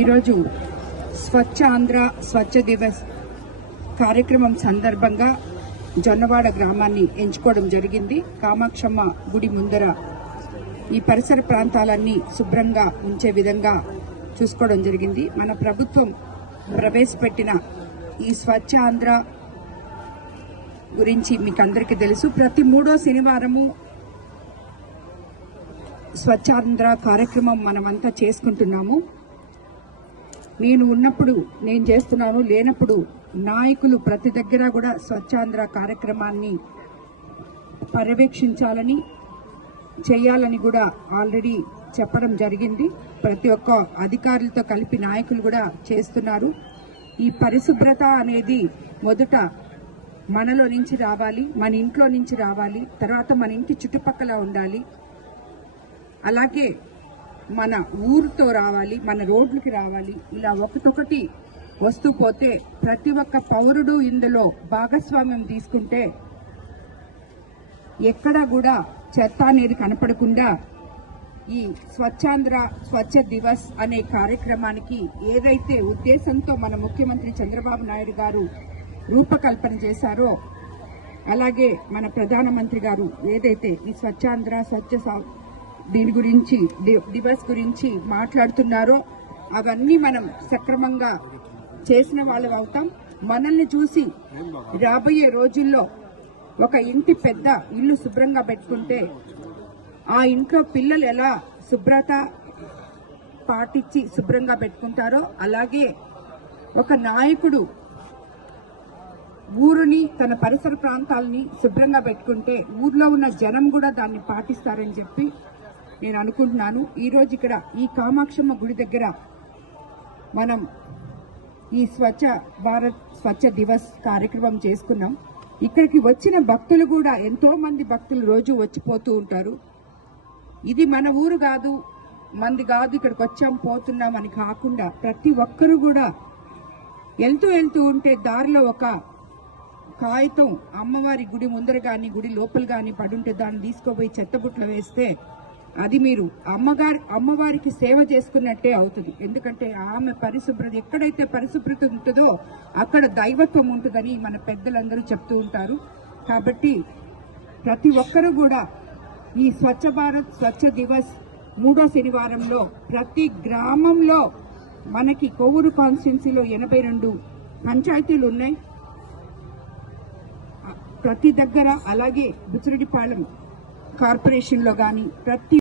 ఈరోజు స్వచ్ఛ ఆంధ్ర స్వచ్ఛ దివస్ కార్యక్రమం సందర్భంగా జొన్నవాడ గ్రామాన్ని ఎంచుకోవడం జరిగింది. కామాక్షమ్మ గుడి ముందర ఈ పరిసర ప్రాంతాలన్నీ శుభ్రంగా ఉంచే విధంగా చూసుకోవడం జరిగింది. మన ప్రభుత్వం ప్రవేశపెట్టిన ఈ స్వచ్ఛ ఆంధ్ర గురించి మీకు అందరికీ తెలుసు. ప్రతి మూడో శనివారము స్వచ్ఛాంధ్ర కార్యక్రమం మనమంతా చేసుకుంటున్నాము. నేను ఉన్నప్పుడు నేను చేస్తున్నాను, లేనప్పుడు నాయకులు ప్రతి దగ్గర కూడా స్వచ్ఛాంధ్ర కార్యక్రమాన్ని పర్యవేక్షించాలని చేయాలని కూడా ఆల్రెడీ చెప్పడం జరిగింది. ప్రతి ఒక్క అధికారులతో కలిపి నాయకులు కూడా చేస్తున్నారు. ఈ పరిశుభ్రత అనేది మొదట మనలో నుంచి రావాలి, మన ఇంట్లో నుంచి రావాలి, తర్వాత మన ఇంటి చుట్టుపక్కల ఉండాలి, అలాగే మన ఊరితో రావాలి, మన రోడ్లకి రావాలి. ఇలా ఒకటొకటి వస్తూ పోతే ప్రతి ఒక్క పౌరుడు ఇందులో భాగస్వామ్యం తీసుకుంటే ఎక్కడా కూడా చెత్త అనేది కనపడకుండా ఈ స్వచ్ఛాంధ్ర స్వచ్ఛ దివస్ అనే కార్యక్రమానికి ఏదైతే ఉద్దేశంతో మన ముఖ్యమంత్రి చంద్రబాబు నాయుడు గారు రూపకల్పన చేశారో, అలాగే మన ప్రధానమంత్రి గారు ఏదైతే ఈ స్వచ్ఛాంధ్ర స్వచ్ఛ దీని గురించి దివస్ గురించి మాట్లాడుతున్నారో అవన్నీ మనం సక్రమంగా చేసిన వాళ్ళం అవుతాం. మనల్ని చూసి రాబోయే రోజుల్లో ఒక ఇంటి పెద్ద ఇల్లు శుభ్రంగా పెట్టుకుంటే ఆ ఇంట్లో పిల్లలు ఎలా శుభ్రత పాటించి శుభ్రంగా పెట్టుకుంటారో, అలాగే ఒక నాయకుడు ఊరుని తన పరిసర ప్రాంతాలని శుభ్రంగా పెట్టుకుంటే ఊర్లో ఉన్న జనం కూడా దాన్ని పాటిస్తారని చెప్పి నేను అనుకుంటున్నాను. ఈరోజు ఇక్కడ ఈ కామాక్షమ్మ గుడి దగ్గర మనం ఈ స్వచ్ఛ భారత్ స్వచ్ఛ దివస్ కార్యక్రమం చేసుకున్నాం. ఇక్కడికి వచ్చిన భక్తులు కూడా ఎంతో మంది భక్తులు రోజు వచ్చిపోతూ ఉంటారు. ఇది మన ఊరు కాదు, మంది కాదు, ఇక్కడికి వచ్చాం పోతున్నాం అని కాకుండా ప్రతి ఒక్కరూ కూడా వెళ్తూ ఉంటే దారిలో ఒక కాగితం అమ్మవారి గుడి ముందర కానీ గుడి లోపల కానీ పడుంటే దాన్ని తీసుకోపోయి చెత్తబుట్లో వేస్తే అది మీరు అమ్మవారికి సేవ చేసుకున్నట్టే అవుతుంది. ఎందుకంటే ఆమె పరిశుభ్రత, ఎక్కడైతే పరిశుభ్రత ఉంటుందో అక్కడ దైవత్వం ఉంటుందని మన పెద్దలందరూ చెప్తూ ఉంటారు. కాబట్టి ప్రతి ఒక్కరూ కూడా ఈ స్వచ్ఛ భారత్ స్వచ్ఛ దివస్ మూడో శనివారంలో ప్రతి గ్రామంలో, మనకి కొవ్వూరు కాన్స్టిట్యున్సీలో 82 పంచాయతీలు ఉన్నాయి ప్రతి దగ్గర, అలాగే బుచ్చిరెడ్డిపాళెం కార్పొరేషన్లో కానీ ప్రతి